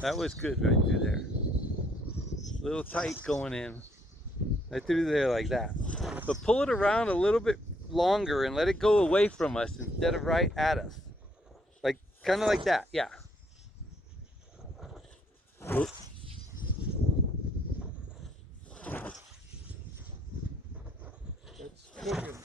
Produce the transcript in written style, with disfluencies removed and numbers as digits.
That was good right through there. A little tight going in. Right through there like that. But pull it around a little bit longer and let it go away from us instead of right at us. Like, kind of like that, yeah. Oop. It's cooking.